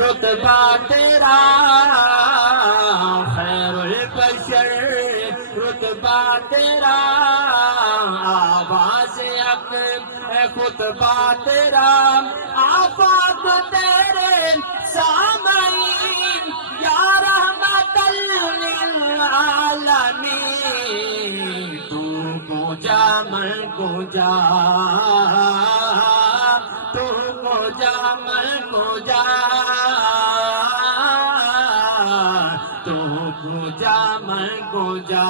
रुतबा तेरा खैरुल बशर रुतबा तेरा आवाज़ हक खुतबा तेरा आफाक तेरे सामईन या रहमतल लिल आलमीन तू गुजा मैं गुजा तू गुजा मैं गुजा तू गुजा मैं गुजा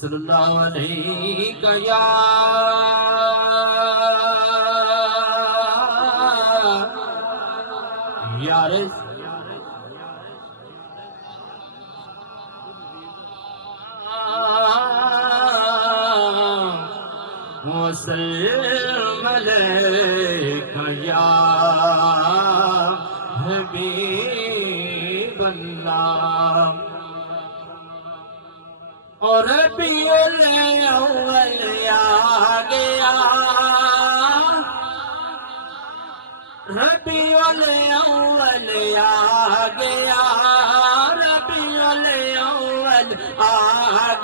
सल्लल्लाहु अलैहि या वसल्लम अलैका या हबीबल्लाह और रबीउल अव्वल आ गया रबीउल अव्वल आ गया रबीउल अव्वल आ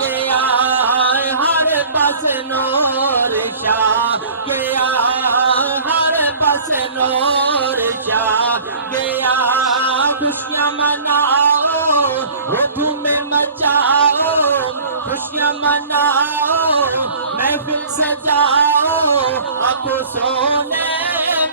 गया हर बस नूर छा गया हर बस नूर छा गया खुशियाँ मनाओ धूमें मचाओ खुशियाँ मनाओ महफिल सजाओ आंखों सोने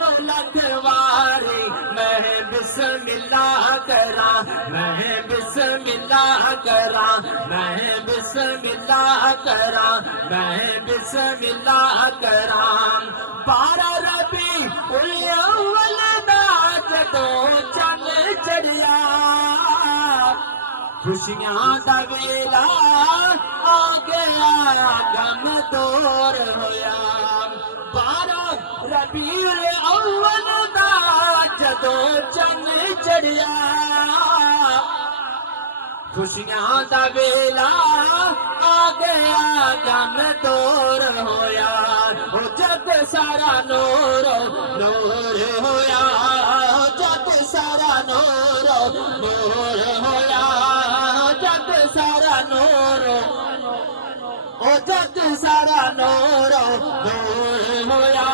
मुलकवारी मैं बिस्मिल्लाह करा मैं बिस्मिल्लाह करा मैं बिस्मिल्लाह करा मैं बिस्मिल्लाह करा 12 रबीउल अव्वल दा जदों चंद चढ़िया खुशियां दा वेला आ गया गम दूर होया 12 रबीउल अव्वल दा जदों चंद चढ़िया खुशियां दा वेला आ गया गम दूर होया ओ जग सारा नूर नूर होया जग सारा नूर नूर होया जग सारा नूर ओ जग सारा नूर नूर होया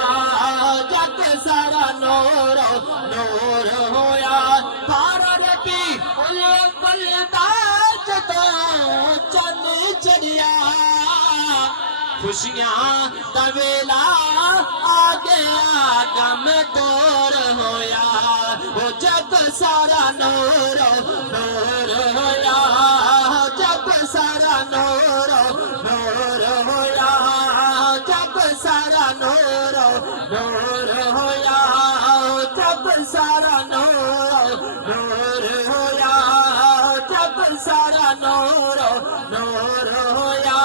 जग सारा नूर नूर होया 12 रबीउल अव्वल दा चंद चढ़िया खुशियां दा वेला आ गया गम दूर होया वो जग सारा नूर नूर होया जग सारा नूर नूर होया जग सारा नूर नूर होया जग सारा नूर नूर होया जग सारा नूर नूर होया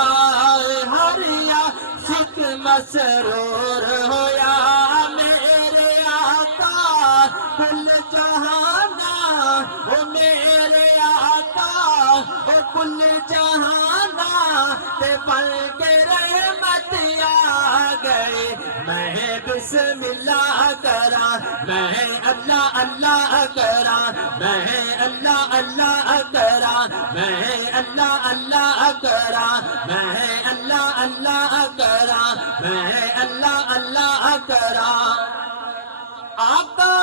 हरिया सिख मसरूर होया मेरे आका कुल जहाना ओ मेरे आका ओ कुल जहाना ते पल के रहमत आ गए मैं बिस्मिल्लाह करा मैं अल्लाह अल्लाह करा मैं अल्लाह अल्लाह करा मैं अल्लाह अल्लाह करा मैं अल्लाह अल्लाह करा मैं अल्लाह अल्लाह करा आका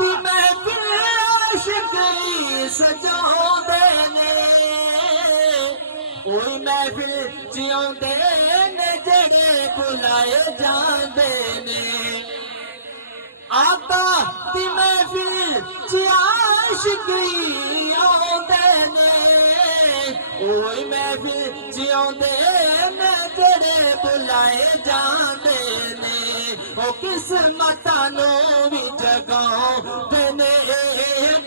दी महफिल आशिकी सजाउंदे ने ओई महफिल जिउंदे ने जेड़े बुलाए जांदे ने आका दी महफिल च आशिकी आउंदे ने ओई महफिल जिउंदे ने जेड़े बुलाए जांदे ने ओ किस्मतां नूं भी जगाउंदे ने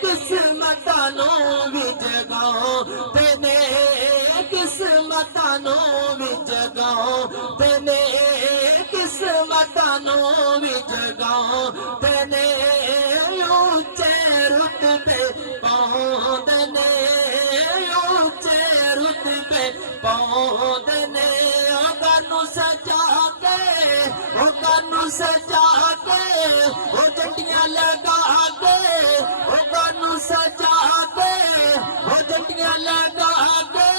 किस्मतां नूं भी जगाउंदे ने किस्मतां नूं भी जगाउंदे ने किस्मतां नूं भी जगाउंदे ने ऊंचे रुतबे पाउंदे ने ऊंचे रुतबे पाउंदे ने गनु सजा के गनु सजा के वो जंडियां लगा के वो कानू सजा के वो जंडियां लगा के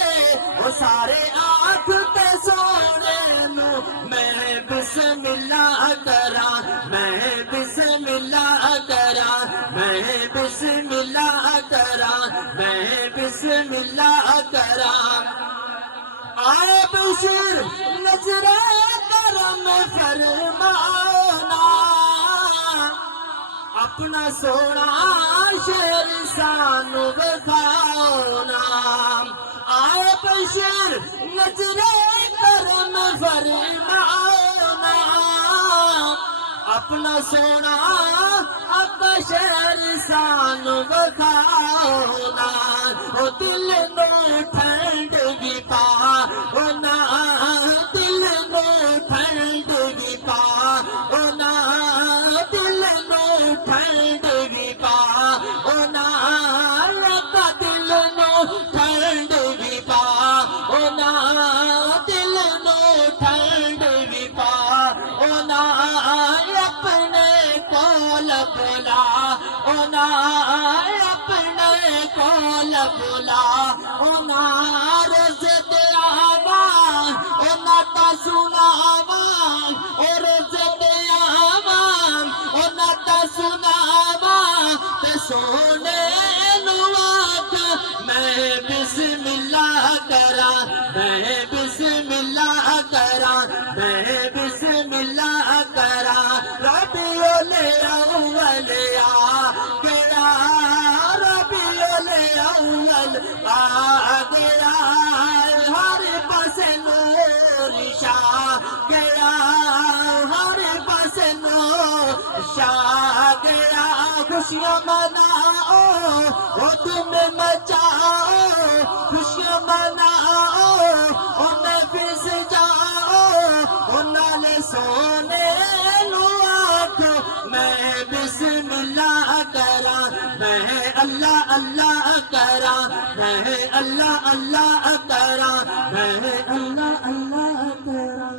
वो सारे आँख ते सोने नू मैं बिस्मिल्लाह करा मैं बिस्मिल्लाह करा मैं बिस्मिल्लाह करा मैं बिस्मिल्लाह करा आए बशीर नजरे करम फरमाना अपना सोना शेर सानू बखाना आए बशीर नजरे करम फरमाना अपना सोना अपना शेर सानू बखाना ओ दिल नो ठंड भी पा ओ ना दिल नो ठंड भी पा ओ ना दिल नो ठंड भी पा ओ ना रब्बा दिल नो ठंड भी पा ओ ना दिल नो ठंड भी पा ओ ना अपने कोल बुला ओ ना अपने कोल बुला ओ ना रोज दे आवान ओ नाता सुनावान ओ रोज दे आवान ओ नाता सुनावान ते सोने नुआक मैं बिस्मिल्लाह करा मैं बिस्मिल्लाह करा मैं बिस्मिल्लाह करा रबियुल अव्वल आ गया रबियुल अव्वल आ गया हर पासे नूर छा गया हर पासे नूर छा गया खुशियाँ मनाओ ओ तुम मचाओ खुशियाँ मनाओ ओ महफिल सजाओ ओ नाले सोने आँख मैं बिस्मिल्लाह करा मैं अल्लाह अल्लाह करा मैं अल्लाह अल्लाह करा मैं अल्लाह अल्लाह करा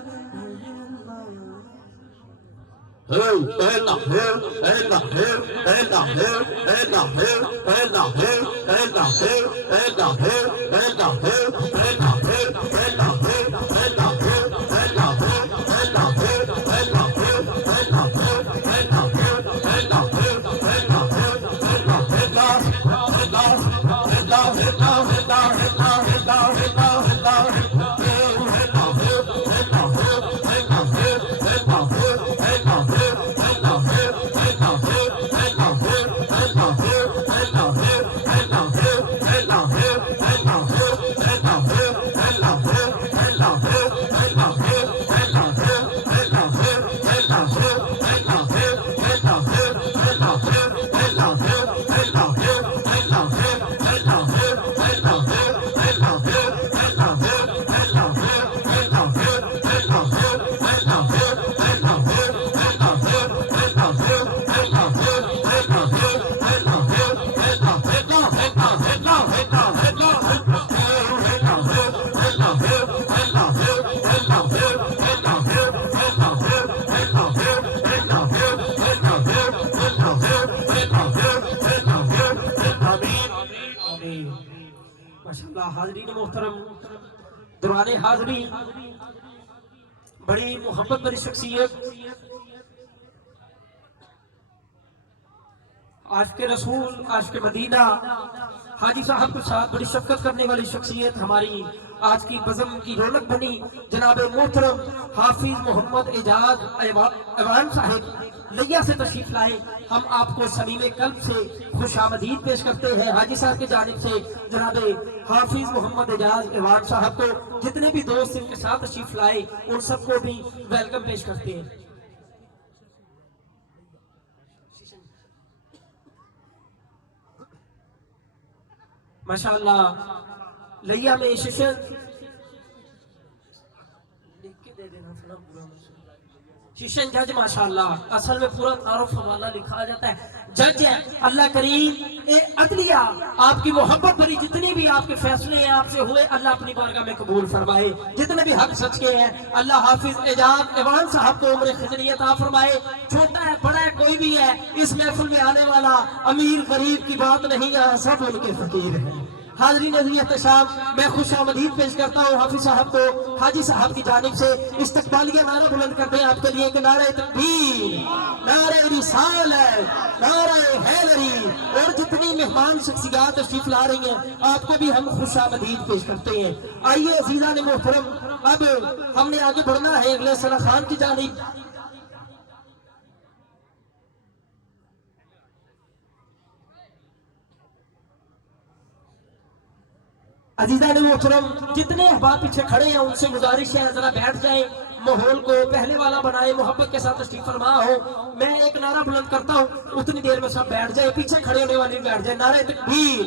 माशाअल्लाह हाज़रीन मोहतरम दौरान हाज़री बड़ी मोहब्बत भरी शख्सियत आशिक़ रसूल आशिक़ मदीना हाजी साहब के साथ बड़ी शफ़क़त करने वाली शख्सियत हमारी आज की बज़म की रौनक बनी जनाब मोहतरम हाफिज मोहम्मद एजाज ऐवान साहिब लिया से तशरीफ लाए। हम आपको समीमे कल्ब से खुशामदीद पेश करते हैं। हाजी साहब की जानिब से जनाब हाफिज मोहम्मद एजाज ऐवान साहब को जितने भी दोस्त इनके साथ तशरीफ लाए उन सबको भी वेलकम पेश करते हैं। माशाअल्लाह लिया में शिशन शिशन जज माशाअल्लाह असल में पूरा तारुफ हवाला लिखा जाता है। जज है। अल्लाह करीम ए अदलिया आपकी मोहब्बत भरी जितने भी आपके फैसले हैं आपसे हुए, अल्लाह अपनी बारगाह में कबूल फरमाए। जितने भी हक सच के हैं, अल्लाह हाफिज एजाज इवान साहब को उम्र खिजरियत अता फरमाए। छोटा है बड़ा है कोई भी है, इस महफिल में आने वाला अमीर गरीब की बात नहीं है, सब उनके फकीर है। हाजरीन एहतशाम, मैं खुश आमदीद पेश करता हूँ हाफिज साहब को हाजी साहब की जानिब से। इस्तकबालिया नारा बुलंद करते हैं आपके लिए कि नारे तकबीर, नारे रिसालत, नारे हैदरी, और जितनी मेहमान शख्सियात तशरीफ ला रही हैं आपको भी हम खुश आमदीद पेश करते हैं। आइए अजीज़ान मोहतरम, अब हमने आगे बढ़ना है अगले सला खान की जानिब। अजीज़ान मोहतरम, जितने अहबाब पीछे खड़े हैं उनसे गुजारिश है जरा बैठ जाए, माहौल को पहले वाला बनाए, मोहब्बत के साथ तशरीफ फरमा हो। मैं एक नारा बुलंद करता हूँ, उतनी देर में सब बैठ जाए, पीछे खड़े होने वाले बैठ जाए। नारे तकबीर,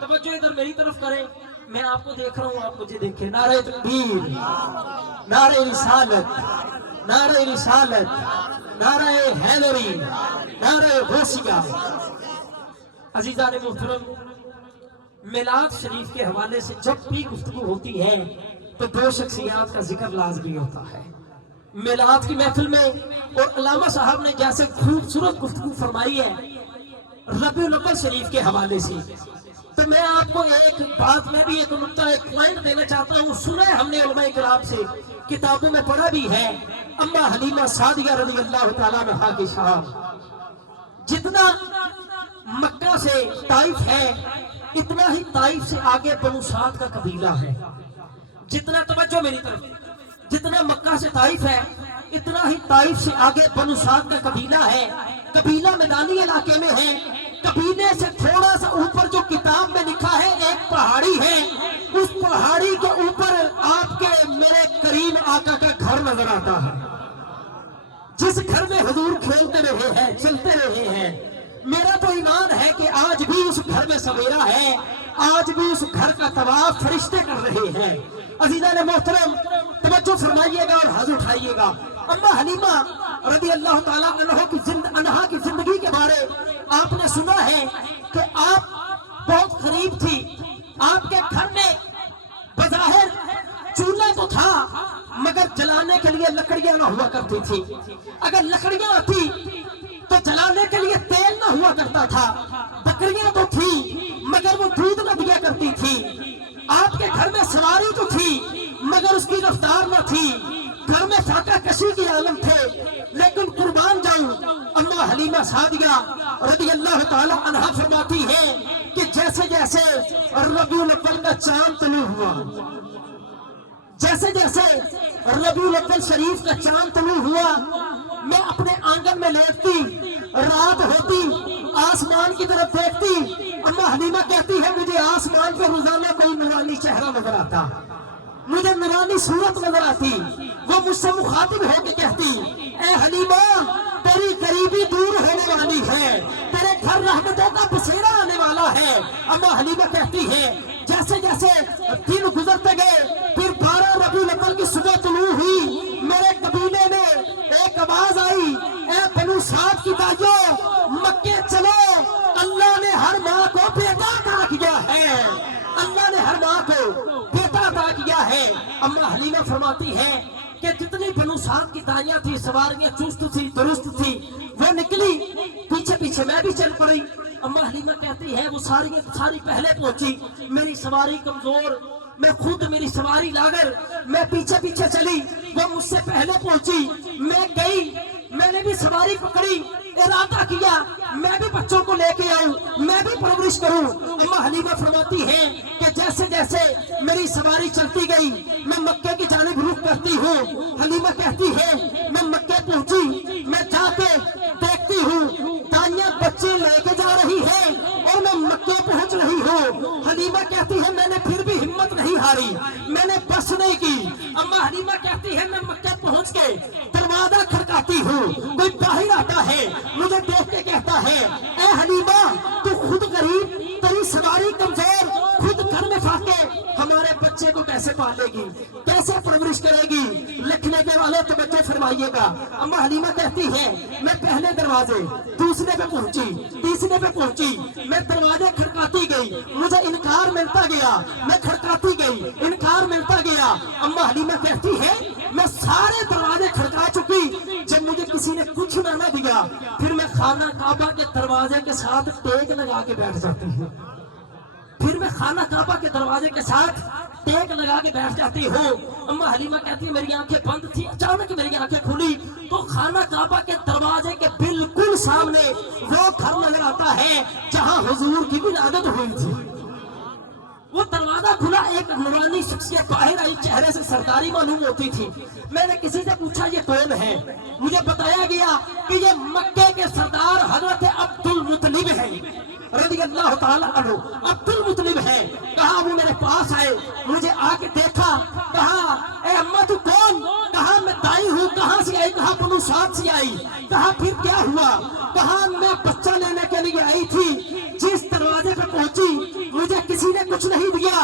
तवज्जो इधर मेरी तरफ करें, मैं आपको देख रहा हूँ आप मुझे देखें। नारे तकबीर, नारे रिसालत, नारे रिसालत, नारे हैदरी, नारे गौसिया। अजीज़ान मोहतरम, मिलाद शरीफ के हवाले से जब भी गुफ्तगू होती है तो दो शख्सियात का जिक्र लाजमी होता है मिलाद की महफिल में। और अल्लामा साहब ने जैसे खूबसूरत गुफ्तगू फरमाई है रबीउल अव्वल शरीफ के हवाले से, तो मैं आपको एक बात में भी एक नुक्ता एक पॉइंट देना चाहता हूँ। सुना है हमने उलमा किराम से, किताबों में पढ़ा भी है। अम्मा हलीमा सादिया रज़ी अल्लाह तआला अन्हा की शान, जितना मक्का से ताइफ है इतना ही ताइफ से आगे बनु साद का कबीला है। जितना, तवज्जो मेरी तरफ, जितना मक्का से ताइफ है इतना ही ताइफ से आगे बनु साद का कबीला है। कबीला मैदानी इलाके में है। कबीले से थोड़ा सा ऊपर जो किताब में लिखा है एक पहाड़ी है, उस पहाड़ी के ऊपर आपके मेरे करीम आका का घर नजर आता है, जिस घर में हुजूर खेलते रहे हैं, चलते रहे हैं। मेरा तो ईमान है कि आज भी उस घर में सवेरा है, आज भी उस घर का तवाफ फरिश्ते कर रहे हैं। अज़ीज़ान मोहतरम, तवज्जो फरमाइएगा और हाथ उठाइएगा। अम्मा हलीमा रज़ी अल्लाह ताला अन्हा की जिंदगी के बारे आपने सुना है कि आप बहुत गरीब थी। आपके घर में बज़ाहिर चूल्हा तो था मगर जलाने के लिए लकड़ियां ना हुआ करती थी। अगर लकड़ियां थी तो जलाने के लिए तेल ना हुआ करता था। बकरियां तो थी मगर वो दूध न दिया करती थी। आपके घर में सवारी तो थी मगर उसकी रफ्तार न थी। घर में फाका कशी के आलम थे। लेकिन कुर्बान जाऊं, अम्मा हलीमा सादिया रज़ी अल्लाह ताला अन्हा फरमाती है कि जैसे जैसे रबीउल अव्वल का चांद तलू हुआ, जैसे जैसे रबीउल अव्वल शरीफ का चांद तलू हुआ, मैं अपने आंगन में लेटती, रात होती, आसमान की तरफ देखती। अम्मा हलीमा कहती है मुझे आसमान पे रोजाना कोई नूरानी चेहरा नजर आता, मुझे नूरानी सूरत नजर आती। वो मुझसे मुखातिब होकर कहती, ए हलीमा तेरी गरीबी दूर होने वाली है, तेरे घर रहमतों का बसेरा आने वाला है। अम्मा हलीमा कहती है जैसे जैसे दिन गुजरते गए, फिर 12 रबीउल अव्वल की सुबह तुलू हुई, मेरे कबीले में एक आवाज आई, ए बनु साद की दाइयों मक्के चलो, अल्लाह ने हर माँ को बेटा अता किया है, अल्लाह ने हर माँ को बेटा अता किया है। अम्मा हलीमा फरमाती है कि जितनी बनु साद की दाइयां थी, सवारियां चुस्त थी, दुरुस्त थी, वो निकली, पीछे पीछे मैं भी चल पड़ी। अम्मा हलीमा कहती है वो सारी पहले पहुंची, मेरी सवारी कमजोर, मैं खुद मेरी सवारी लागर, मैं पीछे पीछे चली, वो मुझसे पहले पहुंची, मैं गई, मैंने भी सवारी पकड़ी, इरादा किया मैं भी बच्चों को लेके आऊं, मैं भी परवरिश करूं। अम्मा हलीमा फरमाती है कि जैसे जैसे मेरी सवारी चलती गई, मैं मक्के की जानिब रुख करती हूँ। हलीमा कहती है मैं मक्के पहुंची, मैं जाके देखती हूँ दाइयां बच्चे लेके जा रही है और मैं मक्के पहुंच रही हूँ। हलीमा कहती है मैंने फिर भी हिम्मत नहीं हारी, मैंने बस नहीं की। अम्मा हलीमा कहती है मैं मक्के पहुंच के दरवाजा खड़काती हूँ, कोई बाहर आता है, मुझे देख के कहता है ए हलीमा तू खुद गरीब, तेरी सवारी कमजोर, खुद घर में फाके, हमारे बच्चे को कैसे पालेगी, कैसे परवरिश करेगी। लिखने के वाले तो बच्चे फरमा फरमाइएगा। अम्मा हलीमा कहती है मैं पहले दरवाजे, दूसरे पे पहुंची, तीसरे पे पहुंची, मैं दरवाजे खड़काती गई, मुझे इनकार मिलता गया, मैं खड़काती गई, इनकार मिलता गया। अम्मा हलीमा कहती है मैं सारे दरवाजे खड़का चुकी, जब मुझे किसी ने कुछ ना दिया फिर मैं खाना काबा के दरवाजे के साथ टेक लगा के बैठ जाती हूँ। फिर मैं खाना काबा के दरवाजे के साथ टेक लगा के बैठ जाती हूँ। अम्मा हलीमा कहती है मेरी आंखें बंद थी, अचानक मेरी आंखें खुली तो खाना काबा के दरवाजे के बिल्कुल सामने वो घर नजर आता है जहाँ हुजूर की विलादत हुई थी। वो दरवाजा खुला, एक नूरानी शख्सियत बाहर आई, चेहरे से सरदारी मालूम होती थी। मैंने किसी से पूछा ये कौन है, मुझे बताया गया कि ये मक्के के सरदार हजरत अब्दुल मुतलिब है रज़ी अल्लाह ताला अन्हु। अब्दुल मुतलिब है। कहा वो मेरे पास आए, मुझे आके देखा, कहा ए अम्मा तू कौन? कहा मैं दाई हूँ। कहाँ से आई? कहा बनु साद से आई। कहा फिर क्या हुआ? कहा मैं बच्चा लेने के लिए आई थी, जिस दरवाजे पे पहुंची मुझे किसी ने कुछ नहीं दिया।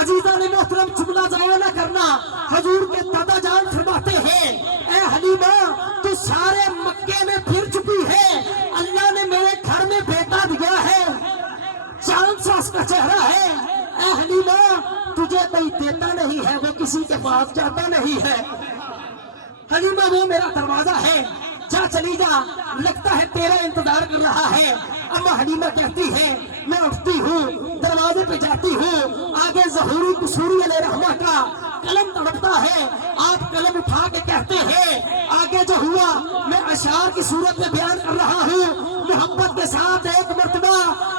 अजीजा ने मोहतरम जुमला जाया ना करना, हजूर के दादा जान फरमाते हैं ए हलीमा तू सारे मक्के में फिर चुकी है, अल्लाह ने मेरे घर में बेटा दिया है, चांद सा उसका चेहरा है। ए हलीमा तुझे कोई देता नहीं है, वो किसी के पास जाता नहीं है। हलीमा वो मेरा दरवाजा है, जा चली जा, लगता है तेरा इंतजार कर रहा है। अम्मा हलीमा कहती है मैं उठती हूँ, दरवाजे पे जाती हूँ, आगे ज़हूरी कुसूरी अलैहिर्रहमा का कलम तड़पता है। आप कलम उठा के कहते हैं आगे जो हुआ मैं अशार की सूरत में बयान कर रहा हूँ। मोहब्बत के साथ एक मर्तबा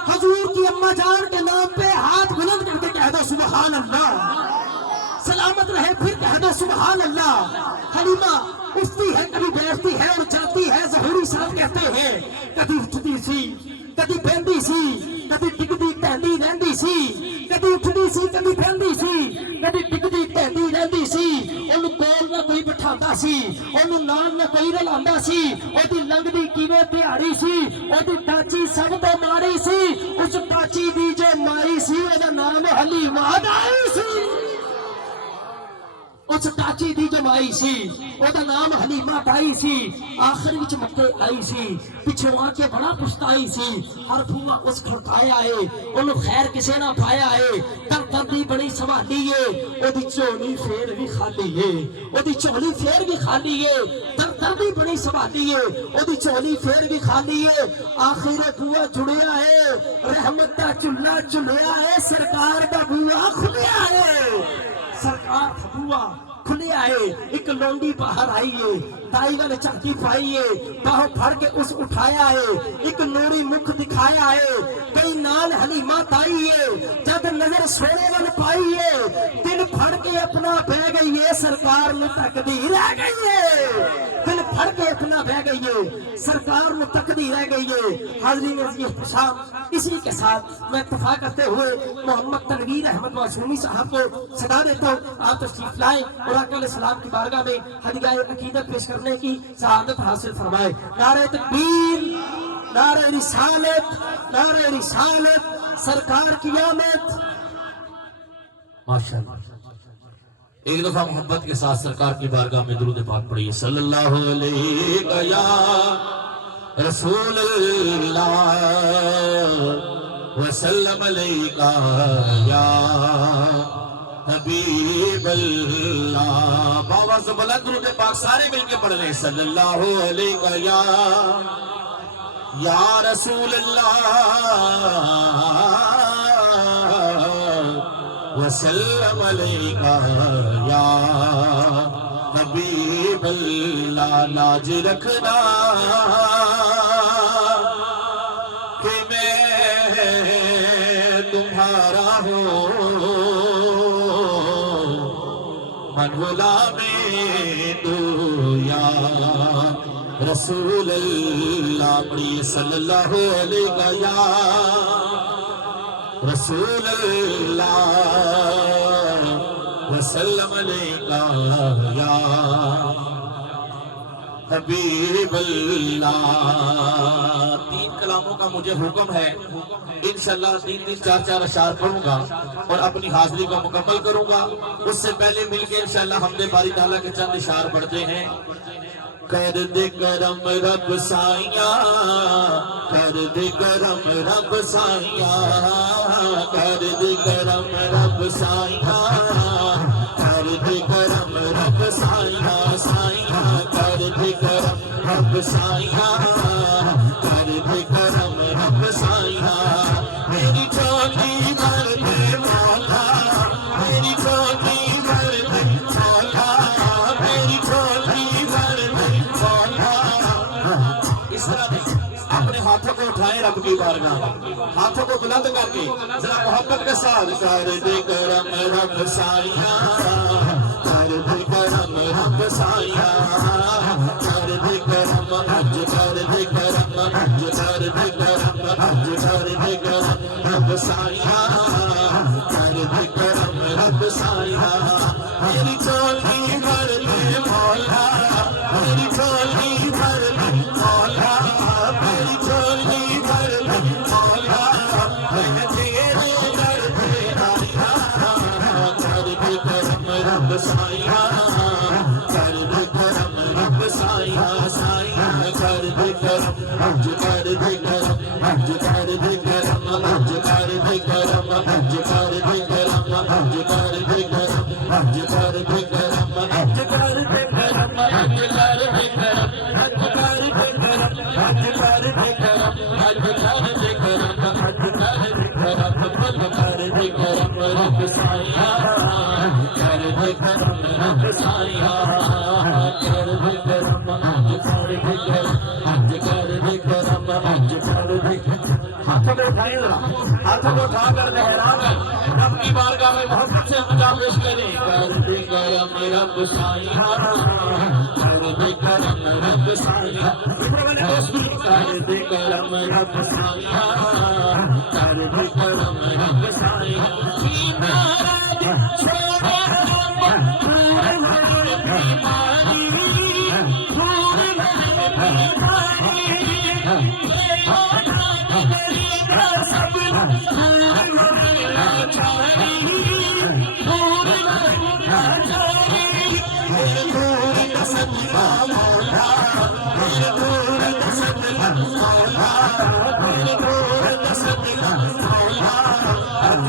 हजूर की अम्मा जान के नाम पे हाथ बुलंद करके कह दो सुबहान अल्लाह, सलामत रहे, फिर कह दो सुबहान अल्लाह। हलीमा उठती है, कभी बैठती है और जाती है। ज़हूरी साहब कहते हैं कभी उठती सी, कभी बहती सी, कभी टिकती टहदी रहती सी, कभी उठती सी, कभी बहती सी, कभी टिकती टहदी रहती सी। ओनू कोल ना कोई बिठाता सी, ओनू नाल ना कोई रलांदा सी, ओदी लंघदी किवें दिहाड़ी सी, ओदी टाची सब तो मारी सी, उस टाची दी जो मारी सी ओदा नाम हलीमा दाई सी। उस टाची दी जमाई सी ओदा नाम हलीमा ताई सी। आखिर विच मक्के आई सी, पिछों आके बड़ा पछताई सी। हर फूआ उस खड़काया है, ओनू खैर किसे ना पाया है। कर दी बड़ी संभाली है, ओदी झोली फेर भी खाली है, ओदी झोली फेर भी खाली है। दर दी बड़ी संभाली है, ओदी झोली फेर भी खाली है। आखिर फूआ जुड़िया है, रहमत दा चुल्ला चुलिया है, सरकार दा बुआ खुलिया है, सरकार फबुआ खुले आए। एक लौंडी बाहर आई है, ताई वाले चाकी पाई है, बाहों फड़ के उस उठाया है, एक नूरी मुख दिखाया है। कई नाल हलीमा ताई है, जब नजर सोने वाले पाई है, दिल फड़ के अपना बह गई है, सरकार में तकदीर रह गई है। दिल फड़ के अपना बह गई है, सरकार में तकदीर रह गई है। हाज़रीन अज़ीज़, इसी के साथ मैं इत्तफाक करते हुए मोहम्मद तनवीर अहमद मासूमी साहब को सदा देता हूँ। आप तशरीफ लाए और आका अलैहिस्सलाम की बारगाह में हदियाए अकीदत पेश करने की सआदत हासिल फरमाए। नारे तकबीर, नारे रिसालत, नारे रिसालत, सरकार की आमद। माशाअल्लाह, एक दफा मोहब्बत के साथ सरकार की बारगाह में दुरूद पाक पढ़िए। सल्लल्लाहु अलैहि या रसूल अल्लाह वसल्लम अलैका या हबीब अल्लाह। बाबा से बुलंद दुरूद पाक सारे मिलके पढ़ रहे हैं। सल्लल्लाहु अलैहि या रसूल अल्लाह वसल्लम अलैका या हबीब अल्लाह। लाज रखना कि मैं तुम्हारा हूँ, मन गुलामे तू या रसूल अल्लाह। पढ़िए सल्लल्लाहु अलैहि या रसूल अल्लाह वसल्लम अलैका या हबीब अल्लाह। 3 कलामों का मुझे हुक्म है, इंशाअल्लाह 3 4 अशार पढ़ूंगा और अपनी हाजिरी को मुकम्मल करूंगा। उससे पहले मिलकर इंशाअल्लाह हमने बारी ताला के चंद अशार पढ़ते हैं। कर दे करम रब साइया, कर दे करम रब साइया, कर दे करम रब साइया, कर दे करम रब साइया, साइया कर दे करम रब साइया, कर दे करम रब साइया। मेरी चोली भर दे मौला, मेरी चोली भर दे मौला, मेरी चोली भर दे मौला। इस तरह से अपने हाथों को उठाए रब की बारगाह, हाथों को बुलंद करके जरा मोहब्बत के साथ कर दे करम रब साइया, कर दे करम रब साइया, कर दे करम अज कर दे करम अज कर दे करम अज कर दे करम रब साइया, कर दे करम रब साइया। मेरी चोली भर दे मौला, मेरी चोली भर दे मौला, मेरी चोली भर दे मौला। मैं तेरे दर पे आया, कर दे करम रब साइया, कर दे करम रब साइया, साइया कर दे करम अज कर दे करम अज कर दे करम अज कर दे करम अज कर दे करम अज कर दे करम अज कर दे करम अज कर दे करम अज कर दे करम अज कर दे करम अज कर दे करम अज कर दे करम अज कर दे करम बंद कर दे करम रब साइया, कर दे करम रब साइया, कर दे करम अज कर दे करम अज कर दे करम अज कर दे। हाथों को उठाए, हाथों को उठा कर लहरा कर रब की बारगाह में मोहब्बत से सजदा पेश करें। कर दे करम रब साइया, कर दे करम रब साइया, कर दे करम रब साइया, कर दे करम रब साइया।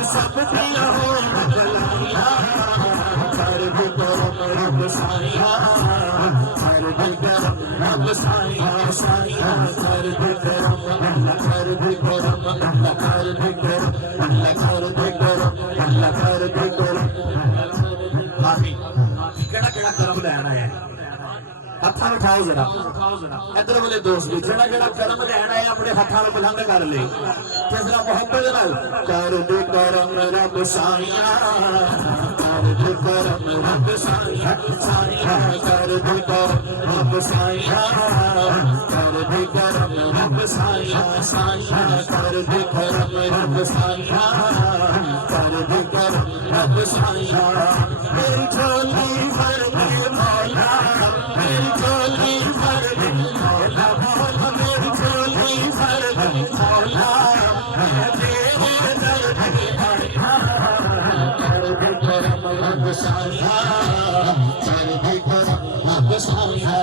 सब दिया हो कर दे करम रब साइया, कर दे करम रब साइया, साइया कर दे करम अल्लाह कर दे करम अल्लाह कर दे करम अल्लाह कर दे करम अल्लाह कर दे करम। आमीन। केड़ा केड़ा करम लेना है हत्थां नूं उठाओ जरा, इधर वाले दोस्त भी जेड़ा जेड़ा करम लेना है अपने हत्थां नूं बुलंद कर ले ते जरा मोहब्बत नाल कर दे करम रब साइया, कर दे करम रब साइया, साइया कर दे करम रब साइया, कर दे करम रब साइया, साइया कर दे करम रब साइया, कर दे करम रब साइया। मेरी झोली भर दे मौला, मेरी झोली भर दे मौला, मौला मेरी झोली भर दे मौला। मैं तेरे दर पे आया, कर दे करम रब साइया, कर दे करम रब साइया,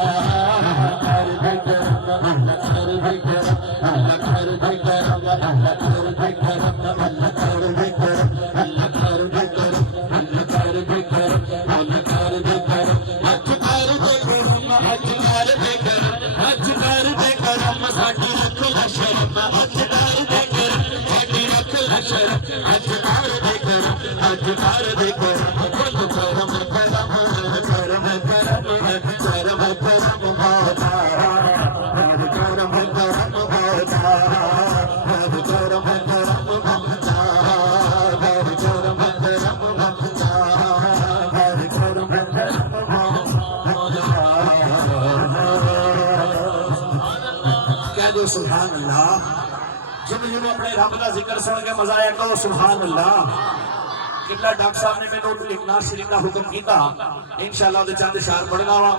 कर दे करम अल्लाह कर दे करम अल्लाह कर दे करम अल्लाह कर दे करम अल्लाह कर दे करम अल्लाह कर दे करम अल्लाह कर दे करम अल्लाह कर दे करम अज कर दे करम अज कर दे करम अज कर दे करम साडी रख ला शर्म, अज कर दे करम साडी रख ला शर्म, अज कर दे करम अज कर दे करम कुल करम करम करम करम करम करम मौला, कर करम करम मौला, कर करम करम मौला, कर करम करम मौला, कर करम करम मौला। कह दो सुभान अल्लाह। जिन्होंने अपने रब का जिक्र सुन के मजा आया कहो सुभान अल्लाह। किबला डॉक्टर साहब ने मैंने एक नाथ शरीफ का हुक्म किया, इंशाअल्लाह दे चंद इशार पढ़ना वा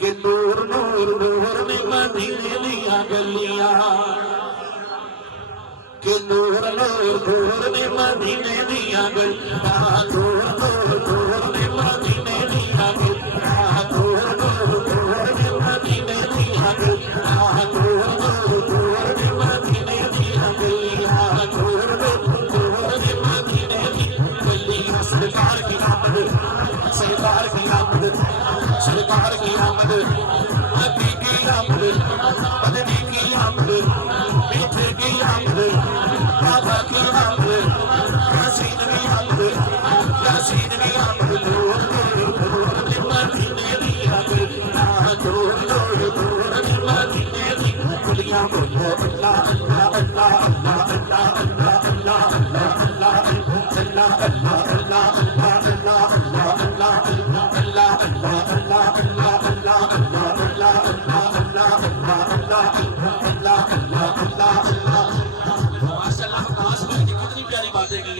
कि नूर नूर नूर ने मदीने दियां गलियां, कि नूर नूर नूर ने मदीने दियां गलियां, नूर नूर नूर ने मदीने दियां गलियां, नूर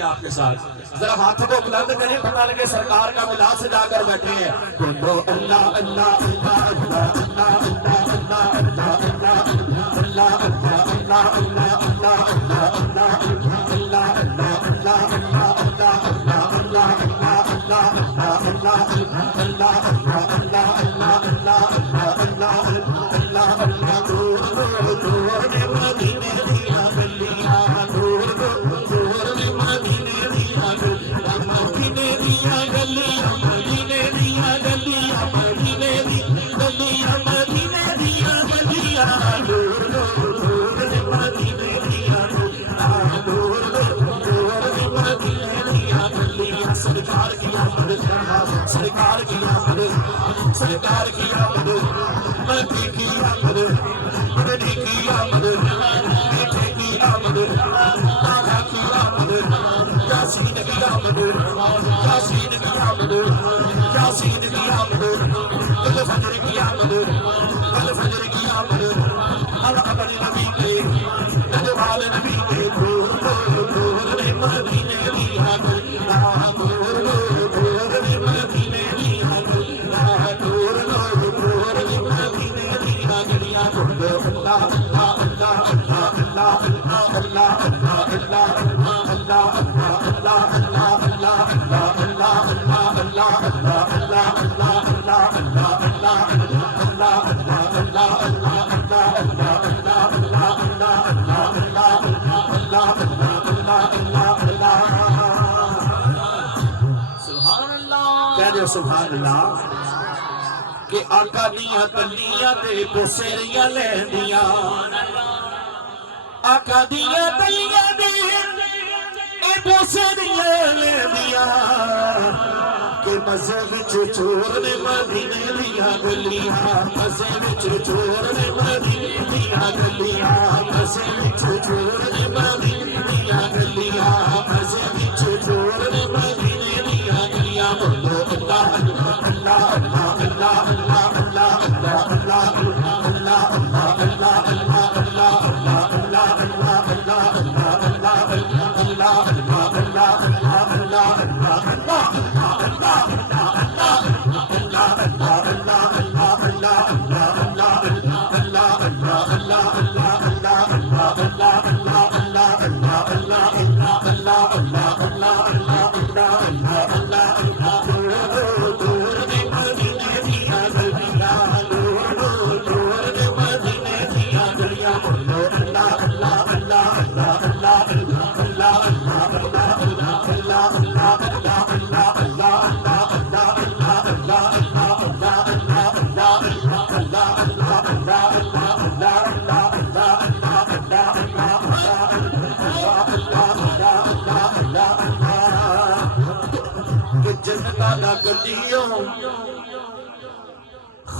आपके साथ जरा हाथों को बुलंद करें, पता लगे सरकार का मिलाद से जाकर बैठे हैं। बोलो अल्लाह अल्लाह अल्लाह अल्लाह अल्लाह अल्लाह अल्लाह अल्लाह अल्लाह सरकार की आमद, सरकार की आमद, मदी की आमद, मदनी की आमद, मीठे की आमद, आगा की आमद, यासीन की आमद, यासीन की आमद, यासीन की आमद, कल फजर की आमद, कल फजर की आमद, अल अमर नबी के, नजवाल नबी के, दूर दूर दूर रे मदीने की आमद, सुभान अल्लाह के आका दियां तलियां ते बसेरियां लैंदियां, आका दियां तलियां ते बसेरियां लैंदियां के मज़े विच चोर ने मदीने दियां गलियां, मज़े विच चोर ने मदीने दियां गलियां, मज़े विच चोर ने मदीने दियां गलियां, मज़े विच चोर ने मदीने दियां गलियां। बोलो अल्लाह अल्लाह अल्लाह अल्लाह अल्लाह अल्लाह अल्लाह अल्लाह अल्लाह अल्लाह अल्लाह अल्लाह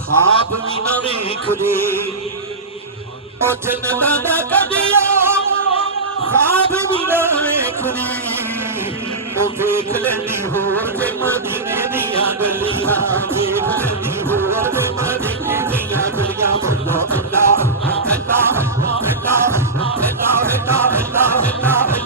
ख्वाब भी न वेखदे ओ जन्नत दा कदियो, ख्वाब भी न वेखदे ओ वेख लैंदी होर ते मदीने दियां गलियां, वेख लैंदी होर ते मदीने दियां गलियां। बोलो अल्लाह अल्लाह अल्लाह अल्लाह अल्लाह अल्लाह अल्लाह अल्लाह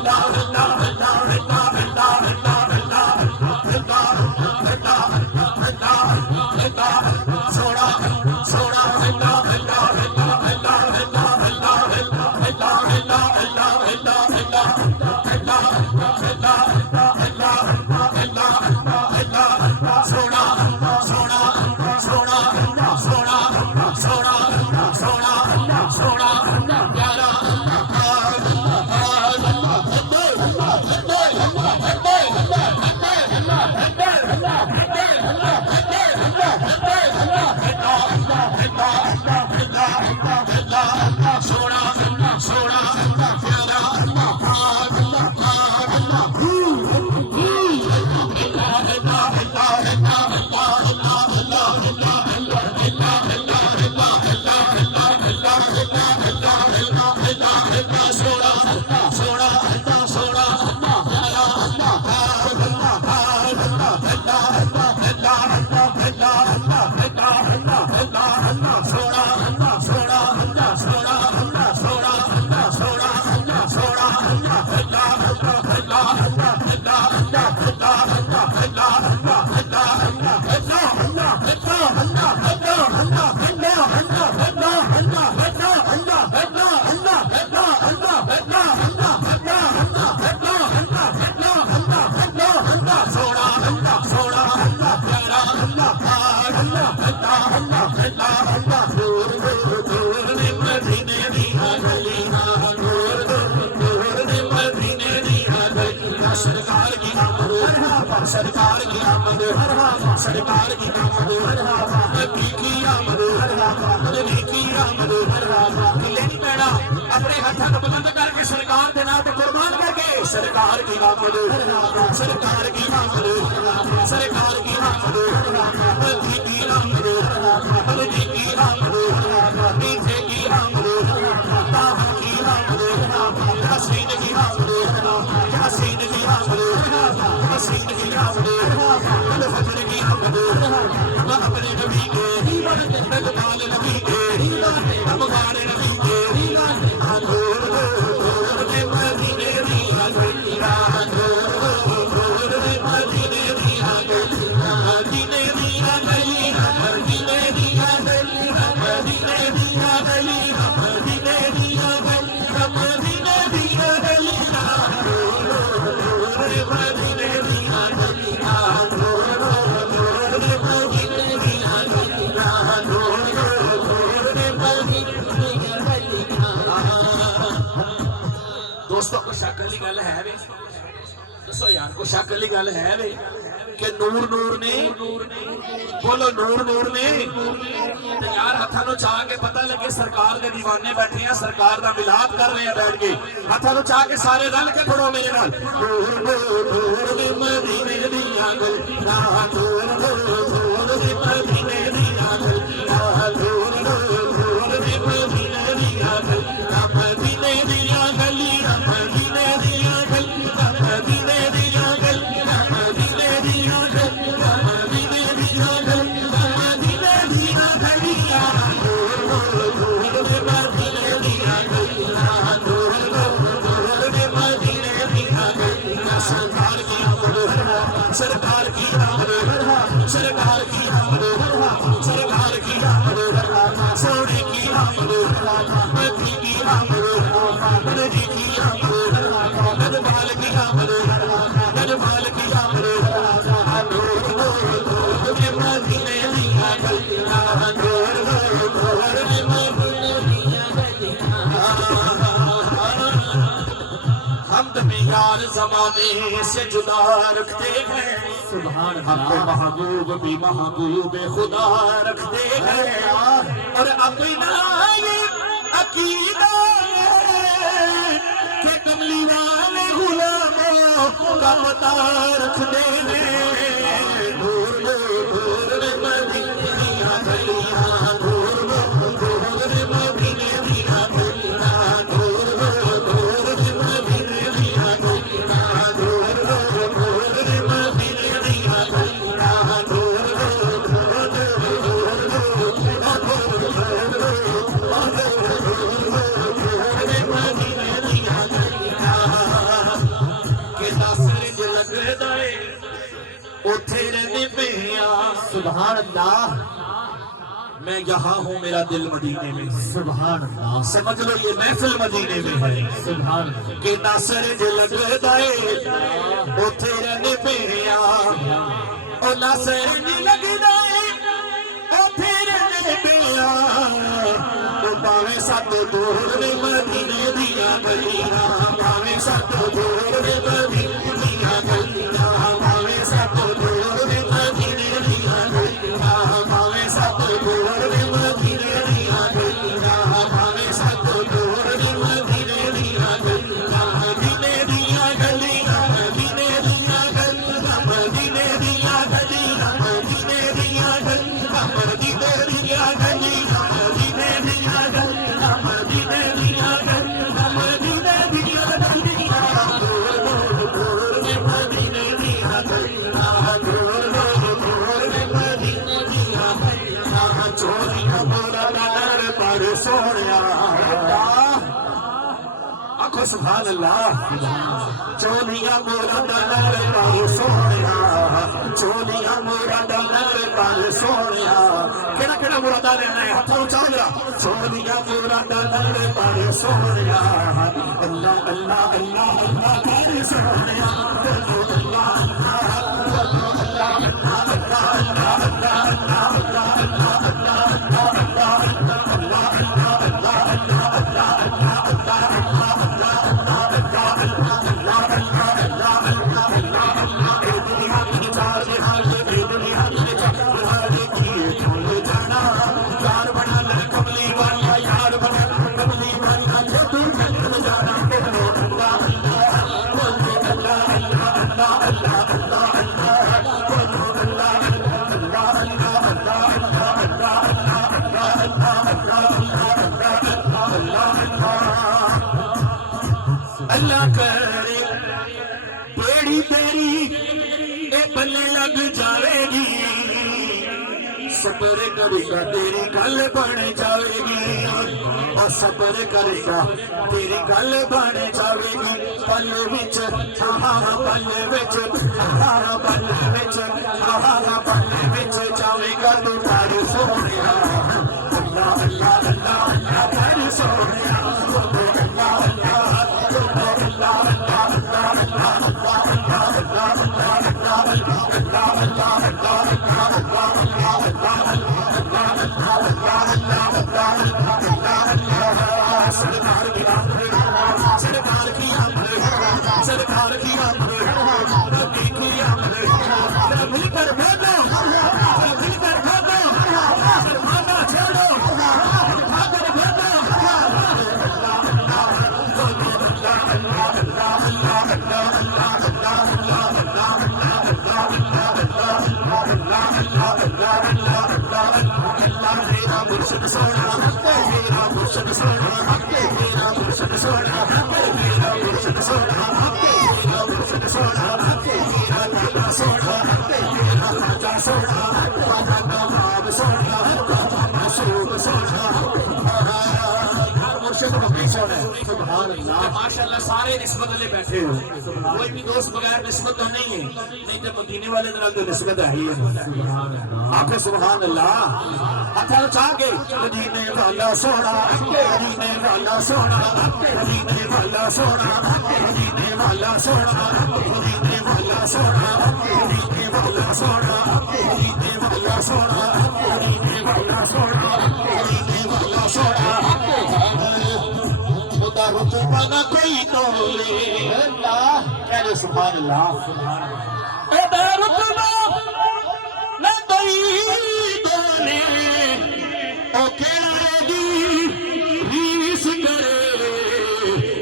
सरकार की आमद, सरकार की आमद, नबी की आमद, नबी की आमद। ढिले नहीं पैना, अपने हाथों को बुलंद करके सरकार के नाम पे कुर्बान करके सरकार की आमद, सरकार की आमद, सरकार की आमद, नबी की आमद, नबी की आमद, मीठे की आमद, ताहा की आमद, हसीन की आमद, हसीन की आमद, हसीन की आमद, फजर की आमद। हम अपने नबी के नगमाल नबी के नगमाल नबी के अंगूर के मदीने दी अंगूर के मदीने दी मदीने दी गली मदीने दी गली मदीने दी गली मदीने दी गली मदीने दी गली मदीने दी दोस्तों को शक वाली गल है वे दसो यार को शक वाली गल है वे कि नूर नूर ने बोलो नूर नूर ने ते यार हथा नु चाह के पता लगे सरकार के दीवाने बैठे हैं सरकार का मिलाप कर रहे हैं बैठ के हथा नु चाह के सारे रल के पढ़ो मेरे नाल नूर नूर ने मदीने दी गल ना नूर नूर ने मदीने दी गल ना नूर नूर ने मदीने दी गल ना मदीने दी गली मदीने दी गल मदीने दी गल मदीने दी गल मदीने दी गल मदीने दी गली नूर नूर ने मदीने दी गल नूर नूर ने मदीने दी गल सरकार की आमद सरकार की आमद सरकार की आमद सरकार की आमद सोने की आमद नदी की आमद नदी की आमद नदवाल की आमद नदवाल की आमद नूर नूर ने मदीने दी गल नूर नूर ने मदीने दी गल हम तुम्हें यार ज़माने से जुदा रखते हैं सुभान अल्लाह महबूब भी महबूब खुदा रखते हैं और अपना ये अकीदा के कमली वाले गुलामों का पता रखते हैं नूर नूर ने मदीने दी गलियां नूर नूर ने मदीने दी गलियां नूर नूर ने मदीने दी गलियां नूर नूर ने मदीने दी गलियां नूर ने मदीने दी गलियां के दासर ज लगदा है उथे रहने पे सुभान अल्लाह मैं यहाँ हूँ मेरा दिल मदीने में सुभान अल्लाह समझ लो ये महफिल मदीने में है सुभान के नासर जे लगदा है उथे रहने पे ओ नासर जे लगदा है उथे रहने पे ओ पावे सत दूर ने मदीने दिया गलियां पावे सत दूर ने मदीने दिया गलियां पावे सत दूर ने मदीने दिया गलियां पावे सत दूर ने मदीने दिया गलियां पावे सत दूर ने मदीने दिया गलियां मदीने दिया गलियां मदीने दिया गलियां मदीने दिया गलियां मदीने दिया गलियां मदीने दिया गलियां मदीने दिया गलियां मदीने दिया गलियां मदीने दिया गलियां दूर ने मदीने दिया गलियां दूर ने मदीने दिया गलियां चोरियां मोरा नर पर सोनिया आखो सुभान अल्लाह चोलियां मोरा नर पर सोनिया चोलियां मोरा नर पर सोनिया केड़ा केड़ा मुरादा लेना है हाथों उठा जरा चोलियां मोरा नर पर सोनिया अल्लाह अल्लाह अल्लाह अल्लाह कर सोनिया अल्लाह अल्लाह करे बेड़ी तेरी ए बल्ले लग जाएगी, सब्र करेगा तेरी गल बन जाएगी, और सब्र करेगा तेरी गल बन जाएगी। पल विच पल विच पल विच पल विच जाएगा तू तारी सोने। अल्लाह अल्लाह अल्लाह अल्लाह तारी सोने। सरकार की मिलकर भागो, मिलकर भागो, सरमाना छोड़ो, भागर भागो। मेरा मुर्शिद सोना, मेरा मुर्शिद सोना, मेरा मुर्शिद सोना, मेरा मुर्शिद सोना, मेरा मुर्शिद सोना, मेरा दादा सोना, मेरा राजा सोना, राजा का बाप सोना, राजा मशहूर सोना, मुर्शिद कभी सोना। सुभान अल्लाह। माशाअल्लाह सारे निस्बत ले बैठे हो, कोई भी दोस्त बगैर निस्बत तो नहीं है, नहीं तो मदीने वाले तरह तो निस्बत है ही है। आके सुभान अल्लाह। हथा चाहे मदीने वाला सोना, मदीने वाला सोना, मदीने वाला सोना, मदीने वाला सोना, मदीने वाला सोना, मदीने वाला सोना, मदीने वाला सोना, मदीने वाला सोना, मदीने वाला सोना। खुदा रुतबा ना कोई तोले, अल्लाह कह सुभान अल्लाह। ए रुतबा ना कोई तोले, ओ केड़ी रीस करे,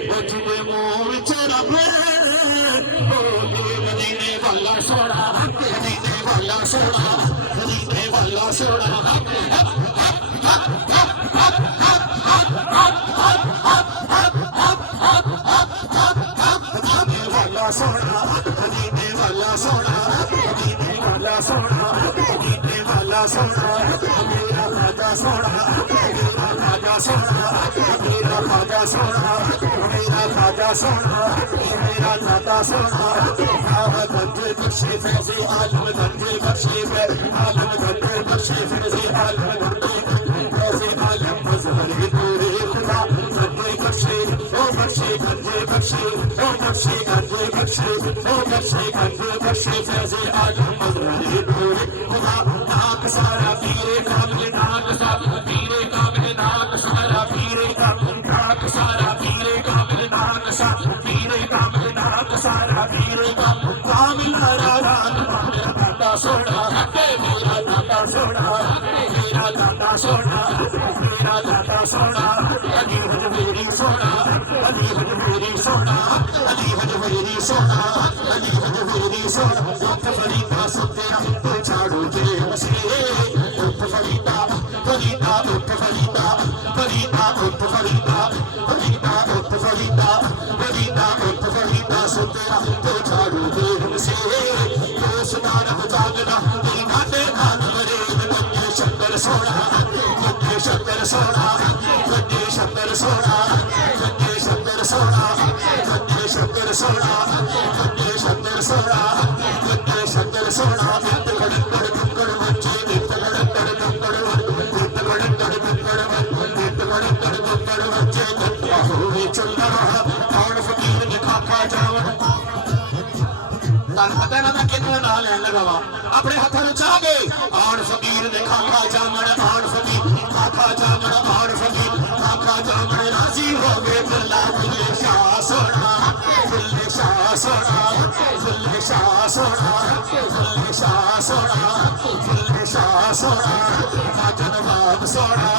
ओ जिदे मुंह विच रब ओ मदीने वाला सोना, मदीने वाला सोना, मदीने वाला सोना। सोना मदीने वाला सोना, मदीने वाला सोना, मदीने वाला सोना, मेरा राजा सोना, मेरा राजा सोना, मेरा राजा सोना, मेरा राजा सोना, मेरा राजा सोना। गंजे बख्शे फैज़े आलम, गंजे बख्शे आलम, गंजे बख्शे फैज़े आलम, गंजे फैज़े आलम मज़हर पूरे खुदा। गंजे बख्शे ओ बख्शे, गंजे बख्शे ओ बख्शे, गंजे बख्शे ओ बख्शे, गंजे बख्शे फैज़े आलम मज़हर पूरे खुदा। नाक सारा पीरे कामिल, नाक सारा पीरे कामिल, नाक सारा पीरे कामिल, नाक सारा पीरे कामिल, नाक सारा पीरे कामिल, नाक सारा पीरे कामिल। कामिल मेरा दादा सोना, मेरा दादा सोना, मेरा दादा सोना, मेरा दादा सोना। अली हजमेरी सोना, अली हजमेरी सोना, अली हजमेरी सोना, अली हजमेरी सोना। उठ फरीदा सुतेरा तो झाड़ू के मसले, उठ फरीदा फरीदा, उठ फरीदा फरीदा, उठ फरीदा फरीदा, उठ फरीदा फरीदा, उठ फरीदा सुतेरा तो झाड़ू के मसले। जागना तेरी घाटे खान मरे, गड्डे शंकर सोना, गड्डे शंकर सोना, गड्डे शंकर सोना, गड्डे शंकर सोना, गड्डे शंकर सोना, गड्डे शंकर सोना, गड्डे शंकर सोना। गड़गड़ गड़गड़ बच्चे, गड़गड़ गड़गड़ गड़गड़ गड़गड़ गड़गड़ बच्चे। गड्डा चल रहा कौन फकीर ने खाका जावन, पता ना मैं कितना ना लैन लगा वा अपने हाथों में चाह गए। आन फकीर ने खाका जामन, आन फकीर खाका जामन, आन फकीर खाका जामन। राजी हो गए गल्ला फुल्ले शाह सोना, फुल्ले शाह सोना, फुल्ले शाह सोना, फुल्ले शाह सोना, फुल्ले शाह सोना। खाजा नवाब सोना,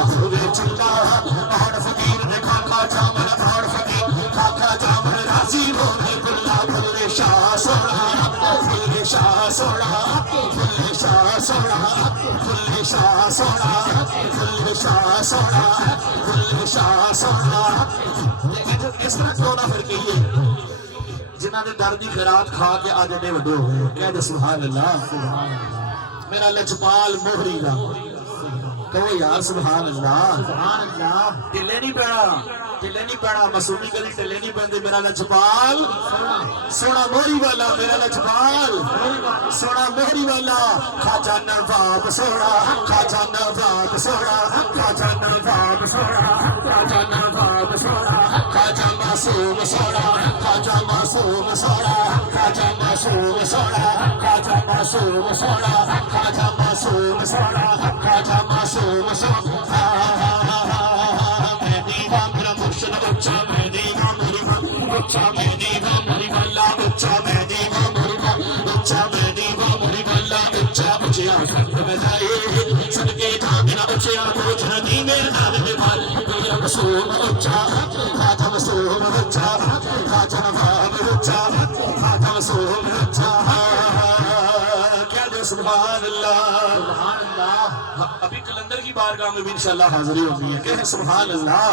हो सोना बुल्ले शाह सोना बुल्ले शाह सोना बुल्ले शाह सोना इस तरह क्यों ना फिर कहिए जिन्हों ने दर की खराब खा के आज एडे वड्डे हो गए कह दे सुभान अल्लाह मेरा लजपाल मोहरी दा कहो यार सुभान अल्लाह ढिले नहीं पैना मासूमी कभी ढिले नहीं पैंदे मेरा लजपाल सोना मोहरी वाला मेरा लजपाल सोना मोहरी वाला खाजा नवाब सोना खाजा नवाब सोना खाजा नवाब सोना खाजा नवाब सोना खाजा मासूम सोना खाजा मासूम सोना खाजा मासूम सोना खाजा मासूम सोना खाजा मासूम सोना खाजा मासूम सोना मैं दीवा मेरा मुर्शिद उच्चा मैं दीवा मेरी उच्चा मैं दीवा मेरी गल्ला उच्चा मैं दीवा मेरी उच्चा मैं दीवा मेरी गल्ला उच्चा उच्चा संत बजाए सदके जागना उच्चा कुछ नहीं मेरे नाम में भाल मेरा मासूम उच्चा खाजा मासूम उच्चा खाजा नवाब उच्चा खाजा मासूम उच्चा क्या दे सुभान अल्लाह अभी कलंदर की बारगाह में भी इंशाल्लाह हाजिरी होगी है कह सुभान अल्लाह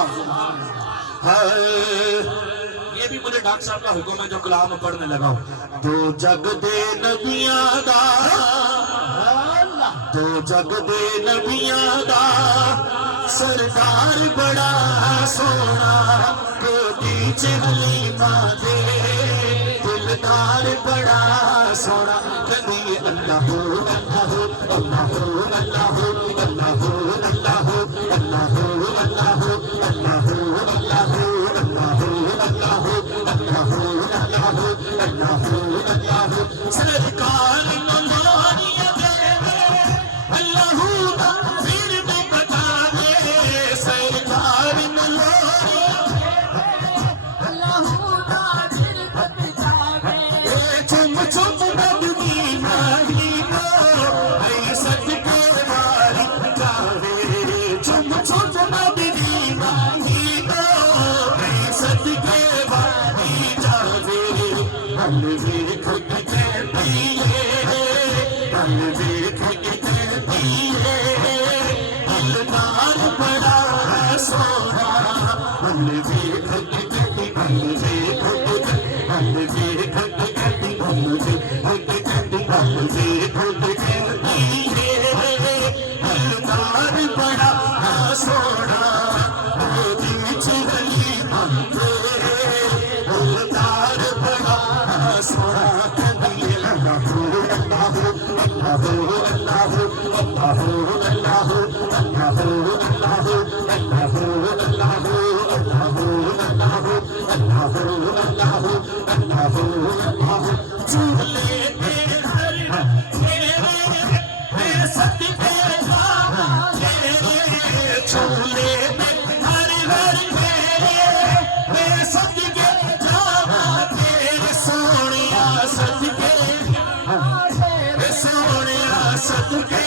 ये भी मुझे डॉक्टर साहब का हुक्म है जो कलाम पढ़ने लगा दो जग दे नबियां दा दो जग दे नबियां दा सरदार बड़ा सोना गोदी च हलीमा दे दिलदार बड़ा सोना कभी अल्लाह अल्लाह अल्लाह अल्लाह अल्लाह अल्लाह अल्लाह अल्लाह अल्लाह अल्लाह सरकार मनानिया दे अल्लाह दा फिर भी बता दे सरकार मनानिया अल्लाह दा फिर बता दे चुम चुम बदनी माही नो ऐ सदके वाली कावे चुम चुम बदनी माही नो ऐ सदके वाली जावे हल देख के कहती है हल देख के कहती है दिलदार बड़ा सोना हल देख के कहती हल देख के हल देख के कहती हल देख के कहती हल देख के कहती है दिलदार बड़ा सोना गोदी च हलीमा दे दिलदार बड़ा सोना कभी अल्लाह अल्लाह अल्लाह अल्लाह अल्लाह अल्लाह अल्लाह अल्लाह अल्लाह अल्लाह अल्लाह अल्लाह अल्लाह चूल्हे पे हर तेरे सदके तेरे चूल्हे पे हर तेरे सदके जावा तेरे सोनिया सदके सोनिया सदके